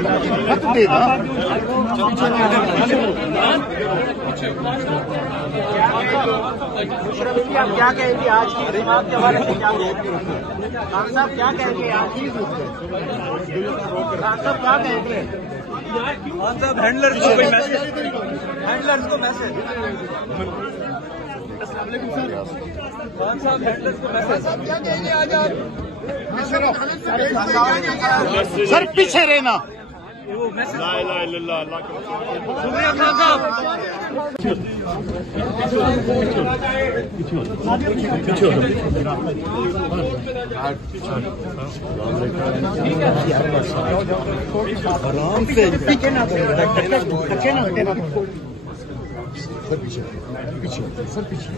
मत देना। आप क्या कहेंगे आज की रिमार्क के बारे में? क्या कहेंगे खान साहब, क्या कहेंगे आज? खान साहब क्या कहेंगे? खान साहब हैंडलर्स को कोई मैसेज, हैंडलर्स को मैसेज। खान साहब हैंडलर्स को मैसेज क्या कहेंगे आज आप? सर पीछे रहना। शुक्रिया खान साहब। आराम से पीछे ना धक्के ना हटे ना। सर पीछे पीछे सर पीछे।